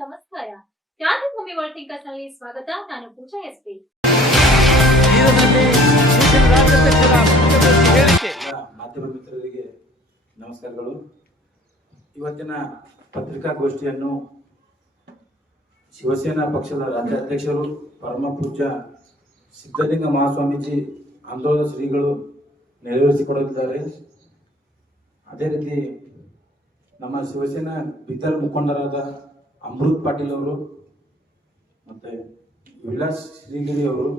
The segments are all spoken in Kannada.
ನಮಸ್ಕಾರ. ಕ್ರಾಂತಿಭೂಮಿ ವರ್ಲ್ಡ್ ಥಿಂಕರ್ಸ್ನಲ್ಲಿ ಸ್ವಾಗತ. ನಾನು ಪೂಜಾ ಎಸ್ ಪಿ. ಇದರಲ್ಲಿ ಸೂಚನ ರಾಜ್ಯಾಧ್ಯಕ್ಷರ ಮುಖ್ಯಮಂತ್ರಿ ಹೇಳಿಕೆ ಮಾಧ್ಯಮ ಮಿತ್ರರಿಗೆ ನಮಸ್ಕಾರಗಳು. ಇವತ್ತಿನ ಪತ್ರಿಕಾಗೋಷ್ಠಿಯನ್ನು ಶಿವಸೇನಾ ಪಕ್ಷದ ರಾಜ್ಯಾಧ್ಯಕ್ಷರು ಪರಮ ಪೂಜ್ಯ ಸಿದ್ಧಲಿಂಗ ಮಹಾಸ್ವಾಮೀಜಿ ಆಂದೋಲನ ಶ್ರೀಗಳು ನೆರವೇರಿಸಿಕೊಡಲಿದ್ದಾರೆ. ಅದೇ ರೀತಿ ನಮ್ಮ ಶಿವಸೇನಾ ಬಿದ್ದರ್ ಮುಖಂಡರಾದ ಅಮೃತ್ ಪಾಟೀಲ್ ಅವರು ಮತ್ತು ವಿಲಾಸ್ ಶ್ರೀಗಿರಿ ಅವರು,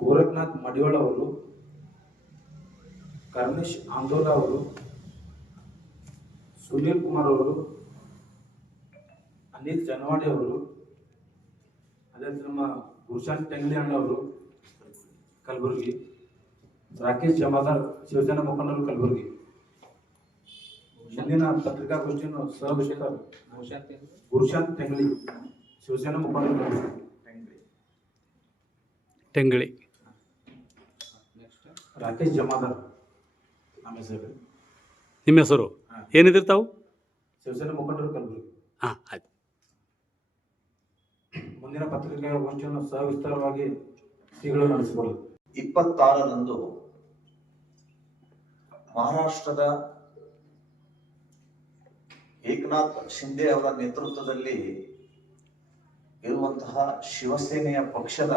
ಗೋರಖ್ನಾಥ್ ಮಡಿವಾಳ ಅವರು ಕರ್ಣೇಶ್ ಆಂದೋಲ ಅವರು, ಸುನೀಲ್ ಕುಮಾರ್ ಅವರು ಅನಿಲ್ ಜನವಾಡಿ ಅವರು, ಅದೇ ನಮ್ಮ ಗುರುಶಾಂತ್ ಟೆಂಗ್ಲಿ ಅಣ್ಣ ಅವರು ಕಲಬುರಗಿ, ರಾಕೇಶ್ ಜಮಾದಾರ್, ಶಿವಸೇನಾ ಮುಖಂಡರು ಕಲಬುರಗಿ. ಮುಂದಿನ ಪತ್ರಿಕಾಗೋಷ್ಠಿಯನ್ನು ಸಹವಿಷಯ ಗುರುಶಾಂತ್ ತೆಂಗಳಿ. ಶಿವಸೇನಾ ಮುಖಂಡರು ತೆಂಗಳಿ. ರಾಕೇಶ್ ಜಮಾದಾರ್. ನಮ್ಮ ಹೆಸರು. ನಿಮ್ಮ ಹೆಸರು? ಏನಿದ್ರು ತಾವು? ಶಿವಸೇನಾ ಮುಖಂಡರು ಕಲಬುರಗಿ. ಹಾಂ ಆಯ್ತು. ಮುಂದಿನ ಪತ್ರಿಕಾಗೋಷ್ಠಿಯನ್ನು ಸಹವಿಸ್ತಾರವಾಗಿ ಶ್ರೀಗಳು ನಡೆಸಿಕೊಳ್ಳಿ ಇಪ್ಪತ್ತಾರರಂದು ಮಹಾರಾಷ್ಟ್ರದ ಏಕನಾಥ್ ಶಿಂದೆ ಅವರ ನೇತೃತ್ವದಲ್ಲಿ ಇರುವಂತಹ ಶಿವಸೇನೆಯ ಪಕ್ಷದ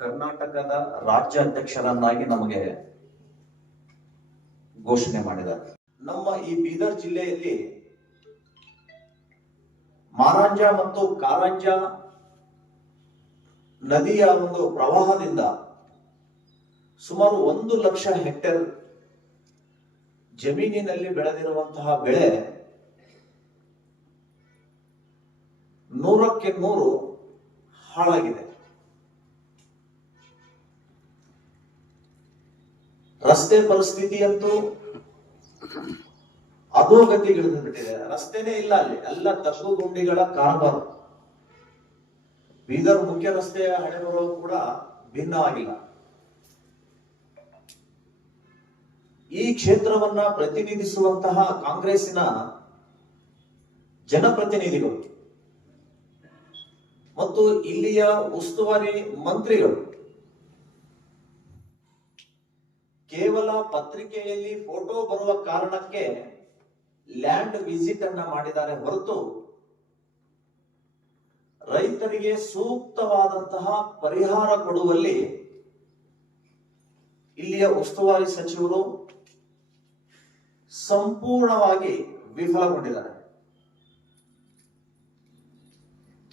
ಕರ್ನಾಟಕದ ರಾಜ್ಯಾಧ್ಯಕ್ಷರನ್ನಾಗಿ ನಮಗೆ ಘೋಷಣೆ ಮಾಡಿದ್ದಾರೆ. ನಮ್ಮ ಈ ಬೀದರ್ ಜಿಲ್ಲೆಯಲ್ಲಿ ಮಾರಾಂಜ ಮತ್ತು ಕಾರಂಜ ನದಿಯ ಒಂದು ಪ್ರವಾಹದಿಂದ ಸುಮಾರು ಒಂದು ಲಕ್ಷ ಹೆಕ್ಟೇರ್ ಜಮೀನಿನಲ್ಲಿ ಬೆಳೆದಿರುವಂತಹ ಬೆಳೆ ನೂರಕ್ಕೆ ನೂರು ಹಾಳಾಗಿದೆ. ರಸ್ತೆ ಪರಿಸ್ಥಿತಿ ಅಂತೂ ಅಧೋಗತಿಗಿಳಿದು ಬಿಟ್ಟಿದೆ. ರಸ್ತೆನೇ ಇಲ್ಲ ಅಲ್ಲಿ. ಎಲ್ಲ ತಗ್ಗು ಗುಂಡಿಗಳ ಕಾರಬಾರು. ಬೀದರ್ ಮುಖ್ಯ ರಸ್ತೆಯ ಹಣೆಬರಹ ಕೂಡ ಭಿನ್ನವಾಗಿಲ್ಲ. ಈ ಕ್ಷೇತ್ರವನ್ನ ಪ್ರತಿನಿಧಿಸುವಂತಹ ಕಾಂಗ್ರೆಸ್ಸಿನ ಜನಪ್ರತಿನಿಧಿಗಳು ಮತ್ತು ಇಲ್ಲಿಯ ಉಸ್ತುವಾರಿ ಮಂತ್ರಿಗಳು ಕೇವಲ ಪತ್ರಿಕೆಯಲ್ಲಿ ಫೋಟೋ ಬರುವ ಕಾರಣಕ್ಕೆ ಲ್ಯಾಂಡ್ ವಿಸಿಟ್ ಅನ್ನ ಮಾಡಿದ್ದಾರೆ ಹೊರತು ರೈತರಿಗೆ ಸೂಕ್ತವಾದಂತಹ ಪರಿಹಾರ ಕೊಡುವಲ್ಲಿ ಇಲ್ಲಿಯ ಉಸ್ತುವಾರಿ ಸಚಿವರು ಸಂಪೂರ್ಣವಾಗಿ ವಿಫಲಗೊಂಡಿದ್ದಾರೆ.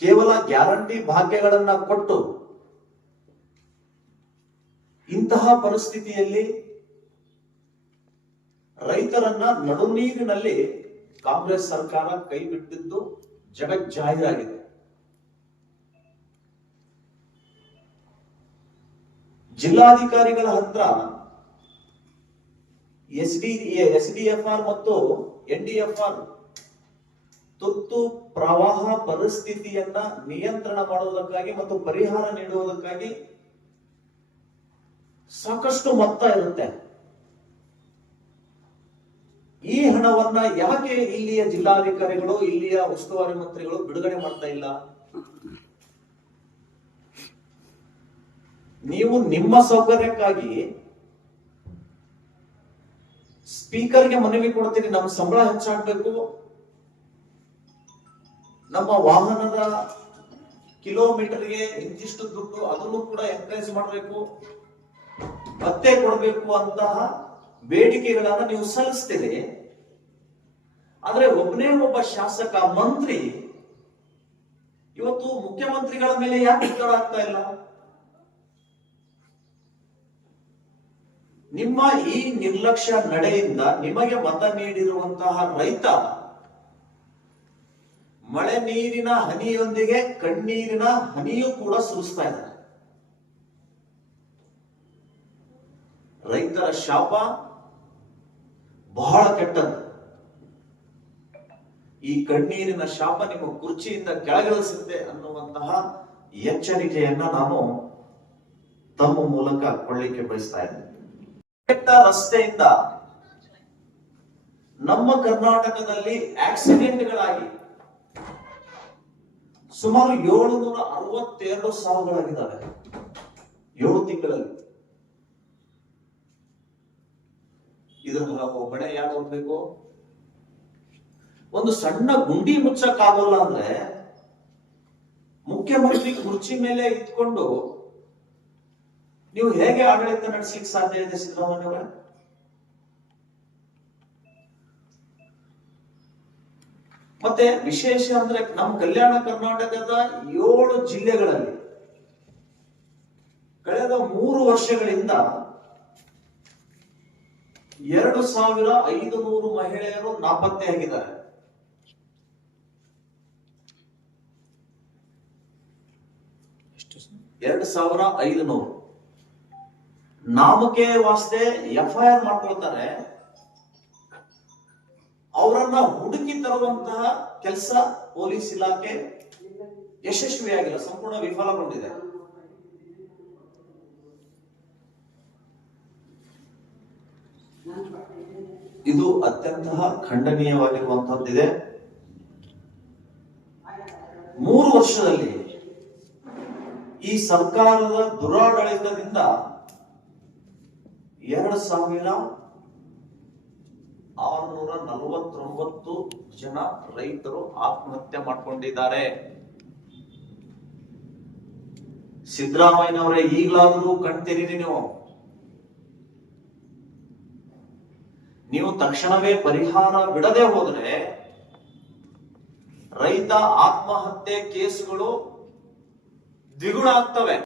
ಕೇವಲ ಗ್ಯಾರಂಟಿ ಭಾಗ್ಯಗಳನ್ನ ಕೊಟ್ಟು ಇಂತಹ ಪರಿಸ್ಥಿತಿಯಲ್ಲಿ ರೈತರನ್ನ ನಡುನೀರಿನಲ್ಲಿ ಕಾಂಗ್ರೆಸ್ ಸರ್ಕಾರ ಕೈ ಬಿಟ್ಟಿದ್ದು ಜಗಜ್ಜಾಹೀರಾಗಿದೆ ಜಿಲ್ಲಾಧಿಕಾರಿಗಳ ಹತ್ರ S D S D F R ಮತ್ತು ಎನ್ ಡಿ ಎಫ್ ಆರ್ ತುರ್ತು ಪ್ರವಾಹ ಪರಿಸ್ಥಿತಿಯನ್ನ ನಿಯಂತ್ರಣ ಮಾಡುವುದಕ್ಕಾಗಿ ಮತ್ತು ಪರಿಹಾರ ನೀಡುವುದಕ್ಕಾಗಿ ಸಾಕಷ್ಟು ಮೊತ್ತ ಇರುತ್ತೆ. ಈ ಹಣವನ್ನ ಯಾಕೆ ಇಲ್ಲಿಯ ಜಿಲ್ಲಾಧಿಕಾರಿಗಳು, ಇಲ್ಲಿಯ ಉಸ್ತುವಾರಿ ಮಂತ್ರಿಗಳು ಬಿಡುಗಡೆ ಮಾಡ್ತಾ ಇಲ್ಲ? ನೀವು ನಿಮ್ಮ ಸೌಕರ್ಯಕ್ಕಾಗಿ ಸ್ಪೀಕರ್ಗೆ ಮನವಿ ಕೊಡ್ತೀನಿ ನಮ್ಮ ಸಂಬಳ ಹೆಚ್ಚಾಗಬೇಕು. ನಮ್ಮ ವಾಹನದ ಕಿಲೋಮೀಟರ್ಗೆ ಇಂತಿಷ್ಟು ದುಡ್ಡು, ಅದನ್ನು ಕೂಡ ಎನ್ಕರೇಜ್ ಮಾಡಬೇಕು. ಮತ್ತೆ ಕೊಡಬೇಕು ಅಂತಹ ಬೇಡಿಕೆಗಳನ್ನ ನೀವು ಸಲ್ಲಿಸ್ತೀರಿ. ಆದ್ರೆ ಒಬ್ಬನೇ ಒಬ್ಬ ಶಾಸಕ, ಮಂತ್ರಿ, ಇವತ್ತು ಮುಖ್ಯಮಂತ್ರಿಗಳ ಮೇಲೆ ಯಾಕೆ ಆಗ್ತಾ ಇಲ್ಲ? ನಿಮ್ಮ ಈ ನಿರ್ಲಕ್ಷ್ಯ ನಡೆಯಿಂದ ನಿಮಗೆ ಮತ ನೀಡಿರುವಂತಹ ರೈತ ಮಳೆ ನೀರಿನ ಹನಿಯೊಂದಿಗೆ ಕಣ್ಣೀರಿನ ಹನಿಯೂ ಕೂಡ ಸುರಿಸ್ತಾ ಇದ್ದಾರೆ. ರೈತರ ಶಾಪ ಬಹಳ ಕೆಟ್ಟದ್ದು. ಈ ಕಣ್ಣೀರಿನ ಶಾಪ ನಿಮ್ಮ ಕುರ್ಚಿಯಿಂದ ಕೆಳಗಿಳಿಸುತ್ತೆ ಅನ್ನುವಂತಹ ಎಚ್ಚರಿಕೆಯನ್ನ ನಾನು ತಮ್ಮ ಮೂಲಕ ಕೊಳ್ಳಿಕ್ಕೆ ಬಯಸ್ತಾ ಇದ್ದೇನೆ. ರಸ್ತೆಯಿಂದ ನಮ್ಮ ಕರ್ನಾಟಕದಲ್ಲಿ ಆಕ್ಸಿಡೆಂಟ್ಗಳಾಗಿ ಸುಮಾರು ಏಳುನೂರ ಅರವತ್ತೆರಡು ಸಾವುಗಳಾಗಿದ್ದಾವೆ. ಏಳು ತಿಂಗಳಲ್ಲಿ. ಇದರ ಒಬ್ಬಳೆ ಯಾರು ಹೋಗ್ಬೇಕು? ಒಂದು ಸಣ್ಣ ಗುಂಡಿ ಮುಚ್ಚಕ್ಕಾಗಲ್ಲ ಅಂದ್ರೆ ಮುಖ್ಯಮಂತ್ರಿ ಕುರ್ಚಿ ಮೇಲೆ ಇದ್ಕೊಂಡು ನೀವು ಹೇಗೆ ಆಡಳಿತ ನಡೆಸಲಿಕ್ಕೆ ಸಾಧ್ಯ ಇದೆ ಸಿದ್ದರಾಮಯ್ಯ ಅವರೇ ಮತ್ತೆ ವಿಶೇಷ ಅಂದ್ರೆ ನಮ್ಮ ಕಲ್ಯಾಣ ಕರ್ನಾಟಕದ ಏಳು ಜಿಲ್ಲೆಗಳಲ್ಲಿ ಕಳೆದ ಮೂರು ವರ್ಷಗಳಿಂದ ಎರಡು ಸಾವಿರ ಐದು ನೂರು ಮಹಿಳೆಯರು ನಾಪತ್ತೆಯಾಗಿದ್ದಾರೆ ಎರಡು ಸಾವಿರ ಐದು ನೂರು ನಾಮಕೆ ವಾಸ್ತೆ ಎಫ್ ಐ ಆರ್ ಮಾಡ್ಕೊಳ್ತಾರೆ. ಅವರನ್ನ ಹುಡುಕಿ ತರುವಂತಹ ಕೆಲಸ ಪೊಲೀಸ್ ಇಲಾಖೆ ಯಶಸ್ವಿಯಾಗಿಲ್ಲ, ಸಂಪೂರ್ಣ ವಿಫಲಗೊಂಡಿದೆ. ಇದು ಅತ್ಯಂತ ಖಂಡನೀಯವಾಗಿರುವಂತಹದ್ದಿದೆ. ಮೂರು ವರ್ಷದಲ್ಲಿ ಈ ಸರ್ಕಾರದ ದುರಾಡಳಿತದಿಂದ ಎರಡು ಸಾವಿರ ಆರುನೂರ ನಲವತ್ತೊಂಬತ್ತು ಜನ ರೈತರು ಆತ್ಮಹತ್ಯೆ ಮಾಡಿಕೊಂಡಿದ್ದಾರೆ. ಸಿದ್ದರಾಮಯ್ಯನವರೇ, ಈಗಲಾದರೂ ಕಣ್ತೀರಿ ನೀವು. ನೀವು ತಕ್ಷಣವೇ ಪರಿಹಾರ ಬಿಡದೆ ಹೋದ್ರೆ ರೈತ ಆತ್ಮಹತ್ಯೆ ಕೇಸ್ಗಳು ದ್ವಿಗುಣ ಆಗ್ತವೆ.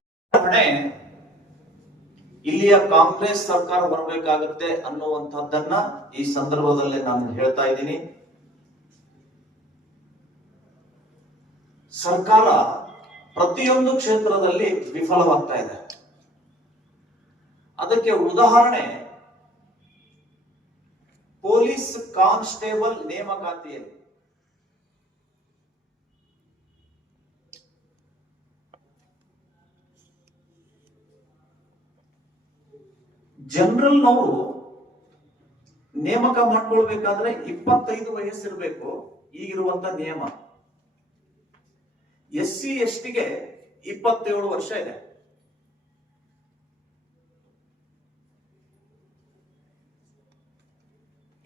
ಇಲ್ಲಿಯ ಕಾಂಗ್ರೆಸ್ ಸರ್ಕಾರ ಬರಬೇಕಾಗುತ್ತೆ ಅನ್ನುವಂಥದ್ದನ್ನ ಈ ಸಂದರ್ಭದಲ್ಲಿ ನಾನು ಹೇಳ್ತಾ ಇದ್ದೀನಿ. ಸರ್ಕಾರ ಪ್ರತಿಯೊಂದು ಕ್ಷೇತ್ರದಲ್ಲಿ ವಿಫಲವಾಗ್ತಾ ಇದೆ. ಅದಕ್ಕೆ ಉದಾಹರಣೆ, ಪೊಲೀಸ್ ಕಾನ್ಸ್ಟೇಬಲ್ ನೇಮಕಾತಿಯಲ್ಲಿ ಜನರಲ್ನವರು ನೇಮಕ ಮಾಡ್ಕೊಳ್ಬೇಕಾದ್ರೆ ಇಪ್ಪತ್ತೈದು ವಯಸ್ಸಿರಬೇಕು ಈಗಿರುವಂತ ನಿಯಮ. ಎಸ್ ಸಿ ಎಸ್ ಟಿಗೆ ಇಪ್ಪತ್ತೇಳು ವರ್ಷ ಇದೆ.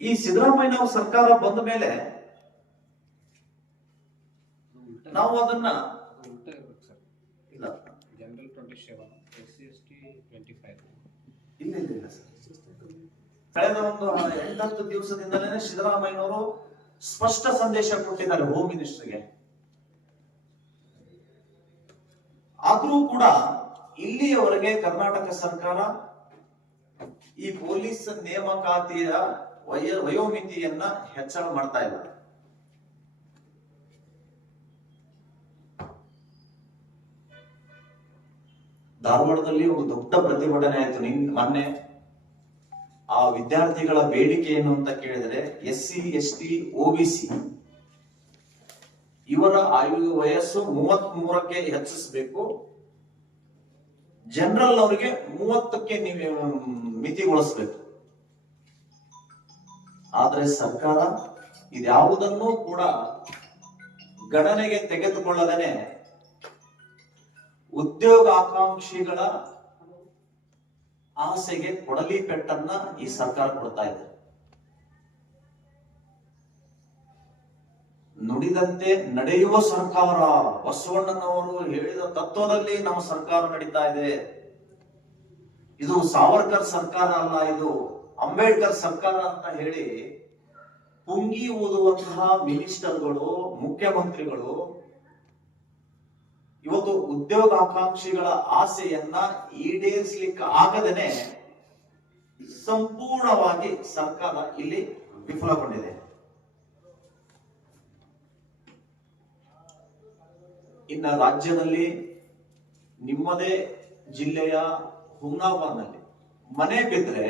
ಈ ಸಿದ್ದರಾಮಯ್ಯನವರ ಸರ್ಕಾರ ಬಂದ ಮೇಲೆ ನಾವು ಅದನ್ನ ಇಲ್ಲ, general twenty seven S C S T twenty five. ಇಲ್ಲ ಸರ್. ಕಳೆದ ಒಂದು ಎಂಟತ್ತು ದಿವಸದಿಂದಲೇ ಸಿದ್ದರಾಮಯ್ಯನವರು ಸ್ಪಷ್ಟ ಸಂದೇಶ ಕೊಟ್ಟಿದ್ದಾರೆ ಹೋಮ್ ಮಿನಿಸ್ಟರ್ಗೆ ಆದ್ರೂ ಕೂಡ ಇಲ್ಲಿಯವರೆಗೆ ಕರ್ನಾಟಕ ಸರ್ಕಾರ ಈ ಪೊಲೀಸ್ ನೇಮಕಾತಿಯ ವಯ, ವಯೋಮಿತಿಯನ್ನ ಹೆಚ್ಚಳ ಮಾಡ್ತಾ ಇಲ್ಲ. ಧಾರವಾಡದಲ್ಲಿ ಒಂದು ದೊಡ್ಡ ಪ್ರತಿಭಟನೆ ಆಯ್ತು. ನಿನ್ ಮೊನ್ನೆ ಆ ವಿದ್ಯಾರ್ಥಿಗಳ ಬೇಡಿಕೆ ಏನು ಅಂತ ಕೇಳಿದ್ರೆ S C, S T OBC ಇವರ ಆಯು ವಯಸ್ಸು ಮೂವತ್ ಮೂರಕ್ಕೆ ಹೆಚ್ಚಿಸಬೇಕು. ಜನರಲ್ ಅವರಿಗೆ ಮೂವತ್ತಕ್ಕೆ ನೀವು ಮಿತಿಗೊಳಿಸಬೇಕು. ಆದ್ರೆ ಸರ್ಕಾರ ಇದ್ಯಾವುದನ್ನೂ ಕೂಡ ಗಣನೆಗೆ ತೆಗೆದುಕೊಳ್ಳದೇನೆ ಉದ್ಯೋಗಾಕಾಂಕ್ಷಿಗಳ ಆಸೆಗೆ ಕೊಡಲಿ ಪೆಟ್ಟನ್ನ ಈ ಸರ್ಕಾರ ಕೊಡ್ತಾ ಇದೆ. ನುಡಿದಂತೆ ನಡೆಯುವ ಸರ್ಕಾರ, ಬಸವಣ್ಣನವರು ಹೇಳಿದ ತತ್ವದಲ್ಲಿ ನಮ್ಮ ಸರ್ಕಾರ ನಡೀತಾ ಇದೆ. ಇದು ಸಾವರ್ಕರ್ ಸರ್ಕಾರ ಅಲ್ಲ, ಇದು ಅಂಬೇಡ್ಕರ್ ಸರ್ಕಾರ ಅಂತ ಹೇಳಿ ಪುಂಗಿ ಓದುವಂತಹ ಮಿನಿಸ್ಟರ್ಗಳು, ಮುಖ್ಯಮಂತ್ರಿಗಳು ಇವತ್ತು ಉದ್ಯೋಗಾಕಾಂಕ್ಷಿಗಳ ಆಸೆಯನ್ನ ಈಡೇರಿಸಲಿಕ್ಕೆ ಆಗದೇನೆ ಸಂಪೂರ್ಣವಾಗಿ ಸರ್ಕಾರ ಇಲ್ಲಿ ವಿಫಲಗೊಂಡಿದೆ. ಇನ್ನ ರಾಜ್ಯದಲ್ಲಿ ನಿಮ್ಮದೇ ಜಿಲ್ಲೆಯ ಹುಮ್ನಾಬಾದ್ನಲ್ಲಿ ಮನೆ ಬಿದ್ರೆ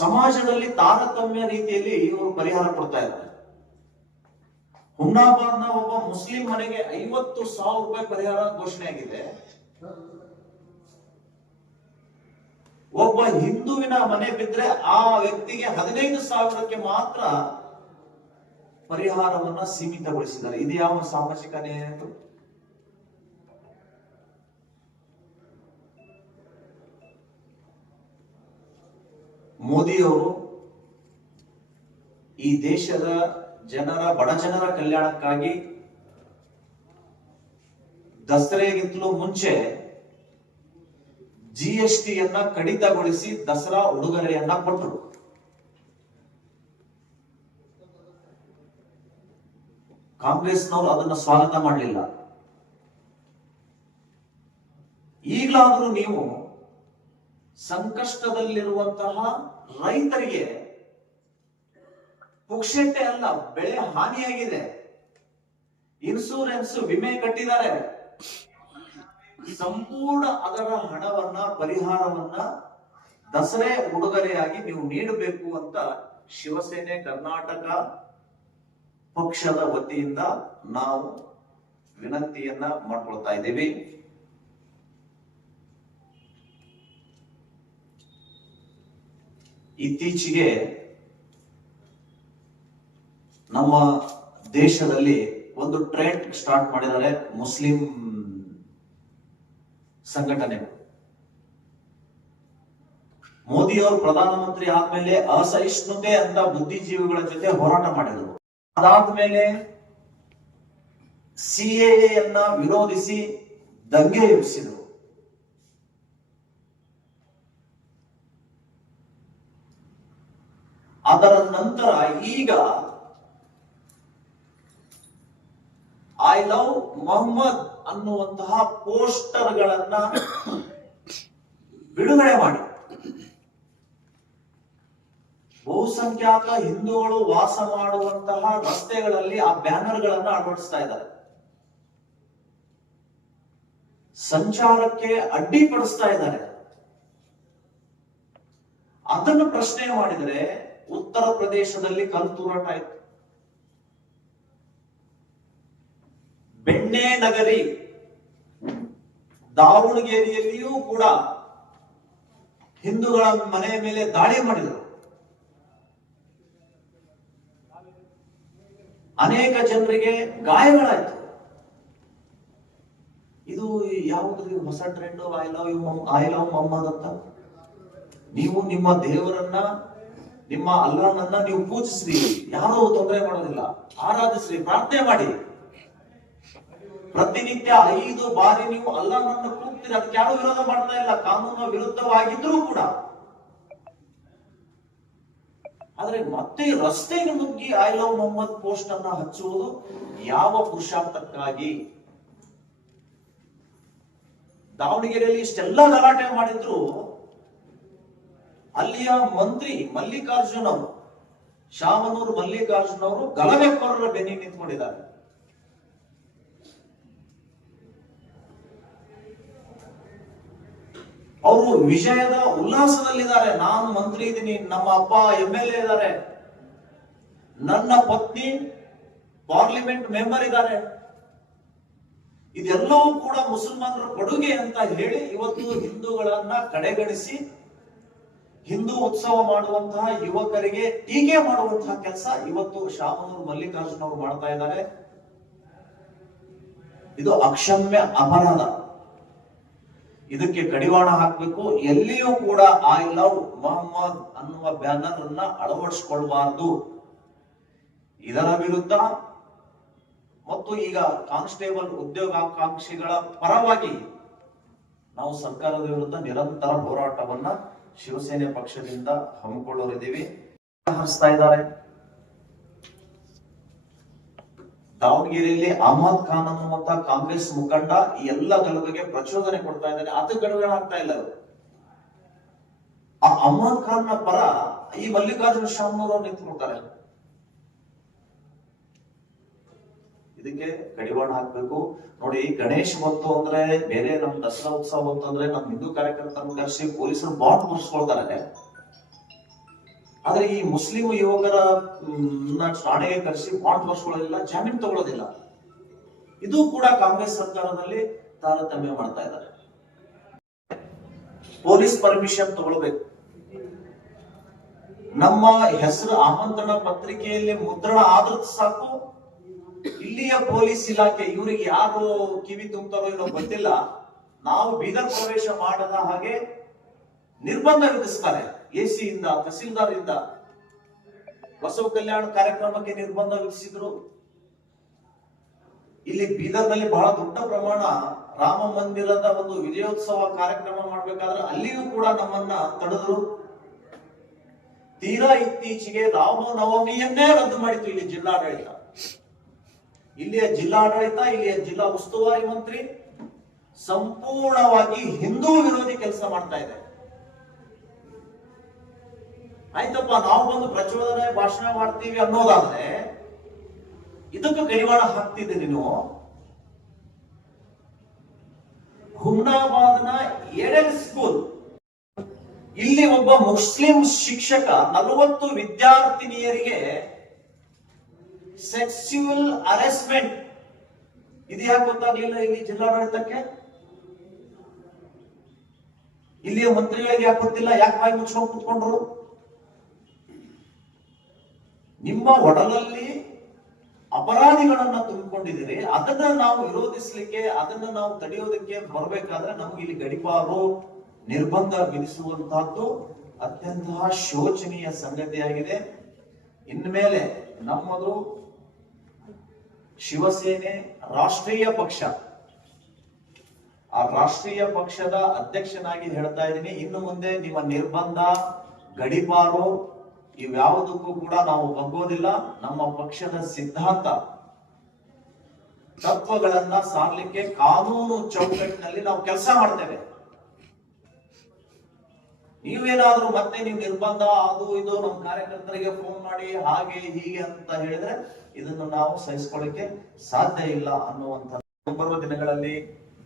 ಸಮಾಜದಲ್ಲಿ ತಾರತಮ್ಯ ರೀತಿಯಲ್ಲಿ ಇವರು ಪರಿಹಾರ ಕೊಡ್ತಾ ಇದ್ದಾರೆ. ಹುಮ್ನಾಬಾದ್ನ ಒಬ್ಬ ಮುಸ್ಲಿಂ ಮನೆಗೆ ಐವತ್ತು ಸಾವಿರ ರೂಪಾಯಿ ಪರಿಹಾರ ಘೋಷಣೆ ಆಗಿದೆ ಒಬ್ಬ ಹಿಂದುವಿನ ಮನೆ ಬಿದ್ರೆ ಆ ವ್ಯಕ್ತಿಗೆ ಹದಿನೈದು ಸಾವಿರಕ್ಕೆ ಮಾತ್ರ ಪರಿಹಾರವನ್ನ ಸೀಮಿತಗೊಳಿಸಿದ್ದಾರೆ ಇದು ಯಾವ ಸಾಮಾಜಿಕ ನ್ಯಾಯ? ಮೋದಿಯವರು ಈ ದೇಶದ ಜನರ, ಬಡ ಜನರ ಕಲ್ಯಾಣಕ್ಕಾಗಿ ದಸರೆಗಿಂತಲೂ ಮುಂಚೆ ಜಿ ಎಸ್ ಟಿಯನ್ನ ಕಡಿತಗೊಳಿಸಿ ದಸರಾ ಉಡುಗೊರೆಯನ್ನ ಕೊಟ್ಟರು. ಕಾಂಗ್ರೆಸ್ನವರು ಅದನ್ನ ಸ್ವಾಗತ ಮಾಡಲಿಲ್ಲ. ಈಗಲಾದರೂ ನೀವು ಸಂಕಷ್ಟದಲ್ಲಿರುವಂತಹ ರೈತರಿಗೆ ಪುಕ್ಷಟ್ಟೆ ಅಲ್ಲ, ಬೆಳೆ ಹಾನಿಯಾಗಿದೆ. ಇನ್ಸೂರೆನ್ಸ್ ವಿಮೆ ಕಟ್ಟಿದ್ದಾರೆ. ಸಂಪೂರ್ಣ ಅದರ ಹಣವನ್ನ, ಪರಿಹಾರವನ್ನ ದಸರೆ ಉಡುಗೊರೆಯಾಗಿ ನೀವು ನೀಡಬೇಕು ಅಂತ ಶಿವಸೇನೆ, ಕರ್ನಾಟಕ ಪಕ್ಷದ ವತಿಯಿಂದ ನಾವು ವಿನಂತಿಯನ್ನ ಮಾಡ್ಕೊಳ್ತಾ ಇದ್ದೀವಿ. ಇತ್ತೀಚೆಗೆ ನಮ್ಮ ದೇಶದಲ್ಲಿ ಒಂದು ಟ್ರೆಂಡ್ ಸ್ಟಾರ್ಟ್ ಮಾಡಿದ್ದಾರೆ ಮುಸ್ಲಿಂ ಸಂಘಟನೆಗಳು ಮೋದಿ ಅವರು ಪ್ರಧಾನಮಂತ್ರಿ ಆದ್ಮೇಲೆ ಅಸಹಿಷ್ಣುತೆ ಅಂತ ಬುದ್ಧಿಜೀವಿಗಳ ಜೊತೆ ಹೋರಾಟ ಮಾಡಿದರು. ಅದಾದ್ಮೇಲೆ ಸಿಎಎನ್ನ ವಿರೋಧಿಸಿ ದಂಗೆ ಎಬ್ಬಿಸಿದರು. ಅದರ ನಂತರ ಈಗ ಐ ಲವ್ ಮೊಹಮ್ಮದ್ ಅನ್ನುವಂತಹ ಪೋಸ್ಟರ್ಗಳನ್ನ ಬಿಡುಗಡೆ ಮಾಡಿ. ಬಹುಸಂಖ್ಯಾತ ಹಿಂದೂಗಳು ವಾಸ ಮಾಡುವಂತಹ ರಸ್ತೆಗಳಲ್ಲಿ ಆ ಬ್ಯಾನರ್ ಗಳನ್ನ ಅಳವಡಿಸ್ತಾ ಇದ್ದಾರೆ. ಸಂಚಾರಕ್ಕೆ ಅಡ್ಡಿಪಡಿಸ್ತಾ ಇದ್ದಾರೆ. ಅದನ್ನು ಪ್ರಶ್ನೆ ಮಾಡಿದರೆ ಉತ್ತರ ಪ್ರದೇಶದಲ್ಲಿ ಕಲ್ತೂರಾಟ ಆಯ್ತು ಬೆಣ್ಣೆ ನಗರಿ, ದಾವಣಗೆರೆಯಲ್ಲಿಯೂ ಕೂಡ ಹಿಂದೂಗಳ ಮನೆಯ ಮೇಲೆ ದಾಳಿ ಮಾಡಿದರು. ಅನೇಕ ಜನರಿಗೆ ಗಾಯಗಳಾಯಿತು. ಇದು ಯಾವುದು ಹೊಸ trend I love you I love Muhammad ಅಂತ? ನೀವು ನಿಮ್ಮ ದೇವರನ್ನ, ನಿಮ್ಮ ಅಲ್ಲನನ್ನ ನೀವು ಪೂಜಿಸ್ರಿ. ಯಾರು ತೊಂದರೆ ಮಾಡೋದಿಲ್ಲ. ಆರಾಧಿಸ್ರಿ, ಪ್ರಾರ್ಥನೆ ಮಾಡಿ. ಪ್ರತಿನಿತ್ಯ ಐದು ಬಾರಿ ನೀವು ಅಲ್ಲನನ್ನು ಕೂಗ್ತೀರಿ ಅದಕ್ಕೆ ಯಾರು ವಿರೋಧ ಮಾಡ್ತಾ ಇಲ್ಲ, ಕಾನೂನು ವಿರುದ್ಧವಾಗಿದ್ರೂ ಕೂಡ. ಆದ್ರೆ ಮತ್ತೆ ರಸ್ತೆಗೆ ನುಗ್ಗಿ ಐ ಲವ್ ಮೊಹಮ್ಮದ್ ಪೋಸ್ಟ್ ಅನ್ನ ಹಚ್ಚುವುದು ಯಾವ ಪುರುಷಾರ್ಥಕ್ಕಾಗಿ? ದಾವಣಗೆರೆಯಲ್ಲಿ ಇಷ್ಟೆಲ್ಲ ಗಲಾಟೆ ಮಾಡಿದ್ರು. ಅಲ್ಲಿಯ ಮಂತ್ರಿ ಮಲ್ಲಿಕಾರ್ಜುನ್ ಅವರು, ಶಾಮನೂರು ಮಲ್ಲಿಕಾರ್ಜುನ್ ಅವರು ಗಲಭೆಕೋರರ ಬೆನ್ನಿ ನಿಂತ್ಕೊಂಡಿದ್ದಾರೆ. ಅವರು ವಿಜಯದ ಉಲ್ಲಾಸದಲ್ಲಿದ್ದಾರೆ. ನಾನು ಮಂತ್ರಿ ಇದ್ದೀನಿ, ನಮ್ಮ ಅಪ್ಪ ಎಂ ಎಲ್ ಎ ಇದ್ದಾರೆ. ನನ್ನ ಪತ್ನಿ ಪಾರ್ಲಿಮೆಂಟ್ ಮೆಂಬರ್ ಇದ್ದಾರೆ. ಇದೆಲ್ಲವೂ ಕೂಡ ಮುಸಲ್ಮಾನರ ಕೊಡುಗೆ ಅಂತ ಹೇಳಿ ಇವತ್ತು ಹಿಂದೂಗಳನ್ನ ಕಡೆಗಣಿಸಿ ಹಿಂದೂ ಉತ್ಸವ ಮಾಡುವಂತಹ ಯುವಕರಿಗೆ ಟೀಕೆ ಮಾಡುವಂತಹ ಕೆಲಸ ಇವತ್ತು ಶಾಮನೂರು ಮಲ್ಲಿಕಾರ್ಜುನ್ ಅವರು ಮಾಡ್ತಾ ಇದ್ದಾರೆ. ಇದು ಅಕ್ಷಮ್ಯ ಅಪರಾಧ. ಇದಕ್ಕೆ ಕಡಿವಾಣ ಹಾಕಬೇಕು. ಎಲ್ಲಿಯೂ ಕೂಡ ಐ ಲವ್ ಮೊಹಮ್ಮದ್ ಅನ್ನುವ ಬ್ಯಾನರ್ ಅನ್ನ ಅಳವಡಿಸಿಕೊಳ್ಬಾರ್ದು. ಇದರ ವಿರುದ್ಧ ಮತ್ತು ಈಗ ಕಾನ್ಸ್ಟೇಬಲ್ ಉದ್ಯೋಗಾಕಾಂಕ್ಷಿಗಳ ಪರವಾಗಿ ನಾವು ಸರ್ಕಾರದ ವಿರುದ್ಧ ನಿರಂತರ ಹೋರಾಟವನ್ನ ಶಿವಸೇನೆ ಪಕ್ಷದಿಂದ ಹಮ್ಮಿಕೊಳ್ಳೋರಿದ್ದೀವಿ. ಹರಿಸ್ತಾ ಇದ್ದಾರೆ ದಾವಣಗೆರೆಯಲ್ಲಿ ಅಹಮದ್ ಖಾನ್ ಅನ್ನುವಂತ ಕಾಂಗ್ರೆಸ್ ಮುಖಂಡ ಈ ಎಲ್ಲ ಗಲಭೆಗೆ ಪ್ರಚೋದನೆ ಕೊಡ್ತಾ ಇದ್ದಾರೆ ಅದು ಗಲಭೆ ಆಗ್ತಾ ಇಲ್ಲ ಆ ಅಹಮದ್ ಖಾನ್ನ ಪರ ಈ ಮಲ್ಲಿಕಾರ್ಜುನ ಅವ್ರು ನಿಂತ್ಕೊಳ್ತಾರೆ. ಇದಕ್ಕೆ ಕಡಿವಾಣ ಹಾಕ್ಬೇಕು. ನೋಡಿ, ಗಣೇಶ್ ಬಂತು ಅಂದ್ರೆ ಬೇರೆ ನಮ್ ದಸರಾ ಉತ್ಸವ ಬಂತು ಅಂದ್ರೆ ನಮ್ ಹಿಂದೂ ಕಾರ್ಯಕರ್ತರನ್ನು ಕರೆಸಿ ಪೊಲೀಸರು ಬಾಂಡ್ ಮುರಿಸ್ಕೊಳ್ತಾರೆ. ಆದ್ರೆ ಈ ಮುಸ್ಲಿಂ ಯುವಕರ ಠಾಣೆಗೆ ಕರೆಸಿ ಬಾಂಡ್ ಬರ್ಸ್ಕೊಳ್ಳೋದಿಲ್ಲ ಜಾಮೀನು ತಗೊಳ್ಳೋದಿಲ್ಲ. ಇದು ಕೂಡ ಕಾಂಗ್ರೆಸ್ ಸರ್ಕಾರದಲ್ಲಿ ತಾರತಮ್ಯ ಮಾಡ್ತಾ ಇದ್ದಾರೆ. ಪೊಲೀಸ್ ಪರ್ಮಿಷನ್ ತಗೊಳ್ಬೇಕು. ನಮ್ಮ ಹೆಸರು ಆಮಂತ್ರಣ ಪತ್ರಿಕೆಯಲ್ಲಿ ಮುದ್ರಣ ಆದ್ರೂ ಸಾಕು. ಇಲ್ಲಿಯ ಪೊಲೀಸ್ ಇಲಾಖೆ, ಇವರಿಗೆ ಯಾರು ಕಿವಿ ತುಂಬ್ತಾರೋ ಏನೋ ಗೊತ್ತಿಲ್ಲ. ನಾವು ಬೀದರ್ ಪ್ರವೇಶ ಮಾಡದ ಹಾಗೆ ನಿರ್ಬಂಧ ವಿಧಿಸ್ತಾರೆ. ಎಸಿ ಇಂದ ತಹಸೀಲ್ದಾರ್ ಇಂದ ಬಸವ ಕಲ್ಯಾಣ ಕಾರ್ಯಕ್ರಮಕ್ಕೆ ನಿರ್ಬಂಧ ವಿಧಿಸಿದ್ರು. ಇಲ್ಲಿ ಬೀದರ್ನಲ್ಲಿ ಬಹಳ ದೊಡ್ಡ ಪ್ರಮಾಣ ರಾಮ ಮಂದಿರದ ಒಂದು ವಿಜಯೋತ್ಸವ ಕಾರ್ಯಕ್ರಮ ಮಾಡ್ಬೇಕಾದ್ರೆ ಅಲ್ಲಿಯೂ ಕೂಡ ನಮ್ಮನ್ನ ತಡೆದ್ರು. ತೀರಾ ಇತ್ತೀಚೆಗೆ ರಾಮನವಮಿಯನ್ನೇ ರದ್ದು ಮಾಡಿತು ಇಲ್ಲಿ ಜಿಲ್ಲಾಡಳಿತ. ಇಲ್ಲಿಯ ಜಿಲ್ಲಾಡಳಿತ, ಇಲ್ಲಿಯ ಜಿಲ್ಲಾ ಉಸ್ತುವಾರಿ ಮಂತ್ರಿ ಸಂಪೂರ್ಣವಾಗಿ ಹಿಂದೂ ವಿರೋಧಿ ಕೆಲಸ ಮಾಡ್ತಾ ಇದೆ ಆಯ್ತಪ್ಪ, ನಾವು ಬಂದು ಪ್ರಚೋದನೆ, ಭಾಷಣ ಮಾಡ್ತೀವಿ ಅನ್ನೋದಾದ್ರೆ ಇದಕ್ಕೂ ಕಡಿವಾಣ ಹಾಕ್ತಿದ್ದೆ ನೀನು. ಹುಮ್ನಾಬಾದ್ನ ಏಡೆನ್ ಸ್ಕೂಲ್ ಇಲ್ಲಿ ಒಬ್ಬ ಮುಸ್ಲಿಂ ಶಿಕ್ಷಕ ನಲವತ್ತು ವಿದ್ಯಾರ್ಥಿನಿಯರಿಗೆ ಸೆಕ್ಸ್ಯುಯಲ್ ಅರೆಸ್ಮೆಂಟ್ ಇದು ಯಾಕೆ ಗೊತ್ತಾಗ್ಲಿಲ್ಲ ಇಲ್ಲಿ ಜಿಲ್ಲಾಡಳಿತಕ್ಕೆ? ಇಲ್ಲಿಯ ಮಂತ್ರಿಗಳಿಗೆ ಯಾಕೆ ಗೊತ್ತಿಲ್ಲ? ಯಾಕೆ ಬಾಯಿ ಮುಚ್ಕೊಂಡು ಕುತ್ಕೊಂಡ್ರು? ನಿಮ್ಮ ಒಡಲಲ್ಲಿ ಅಪರಾಧಿಗಳನ್ನ ತುಂಬಿಕೊಂಡಿದ್ದೀರಿ, ಅದನ್ನ ನಾವು ವಿರೋಧಿಸ್ಲಿಕ್ಕೆ, ಅದನ್ನ ನಾವು ತಡೆಯೋದಕ್ಕೆ ಬರಬೇಕಾದ್ರೆ ನಮ್ಗೆ ಇಲ್ಲಿ ಗಡಿಪಾರು ನಿರ್ಬಂಧ ವಿಧಿಸುವಂತಹದ್ದು ಅತ್ಯಂತ ಶೋಚನೀಯ ಸಂಗತಿಯಾಗಿದೆ. ಇನ್ಮೇಲೆ ನಮ್ಮದು ಶಿವಸೇನೆ ರಾಷ್ಟ್ರೀಯ ಪಕ್ಷ. ಆ ರಾಷ್ಟ್ರೀಯ ಪಕ್ಷದ ಅಧ್ಯಕ್ಷನಾಗಿ ಹೇಳ್ತಾ ಇದ್ದೀನಿ. ಇನ್ನು ಮುಂದೆ ನಿಮ್ಮ ನಿರ್ಬಂಧ ಗಡಿಪಾರು ಇವ್ಯಾವುದಕ್ಕೂ ಕೂಡ ನಾವು ಬಗ್ಗೋದಿಲ್ಲ ನಮ್ಮ ಪಕ್ಷದ ಸಿದ್ಧಾಂತ. ತತ್ವಗಳನ್ನ ಸಾರ್ಲಿಕ್ಕೆ ಕಾನೂನು ಚೌಕಟ್ಟಿನಲ್ಲಿ ನಾವು ಕೆಲಸ ಮಾಡ್ತೇವೆ. ನೀವೇನಾದ್ರೂ ಮತ್ತೆ ನೀವು ನಿರ್ಬಂಧ, ಅದು ಇದು ನಮ್ಮ ಕಾರ್ಯಕರ್ತರಿಗೆ ಫೋನ್ ಮಾಡಿ, ಹಾಗೆ ಹೀಗೆ ಅಂತ ಹೇಳಿದ್ರೆ ಇದನ್ನು ನಾವು ಸಹಿಸ್ಕೊಳ್ಳಿಕ್ಕೆ ಸಾಧ್ಯ ಇಲ್ಲ ಅನ್ನುವಂಥ ಮುಂಬರುವ ದಿನಗಳಲ್ಲಿ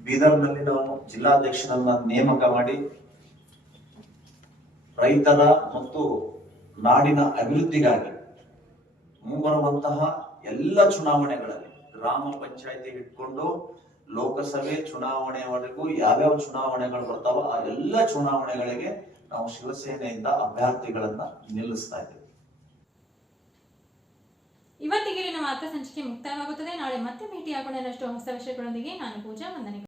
ಬೀದರ್ನಲ್ಲಿ ನಾವು ಜಿಲ್ಲಾಧ್ಯಕ್ಷರನ್ನ ನೇಮಕ ಮಾಡಿ ರೈತರ ಮತ್ತು ನಾಡಿನ ಅಭಿವೃದ್ಧಿಗಾಗಿ ಮುಂಬರುವಂತಹ ಎಲ್ಲ ಚುನಾವಣೆಗಳಲ್ಲಿ ಗ್ರಾಮ ಪಂಚಾಯತಿ ಇಟ್ಕೊಂಡು ಲೋಕಸಭೆ ಚುನಾವಣೆವರೆಗೂ ಯಾವ್ಯಾವ ಚುನಾವಣೆಗಳು ಬರ್ತಾವ ಆ ಎಲ್ಲ ಚುನಾವಣೆಗಳಿಗೆ ನಾವು ಶಿವಸೇನೆಯಿಂದ ಅಭ್ಯರ್ಥಿಗಳನ್ನ ನಿಲ್ಲಿಸ್ತಾ ಇದ್ದೀವಿ. ಇವತ್ತಿಗೆ ನಮ್ಮ ಅರ್ಥ ಸಂಚಿಕೆ ಮುಕ್ತಾಯವಾಗುತ್ತದೆ. ನಾಳೆ ಮತ್ತೆ ಭೇಟಿಯಾಗೋಣ. ಹೊಸ ವಿಷಯಗಳೊಂದಿಗೆ ನಾನು ಪೂಜಾ ವಂದನೆ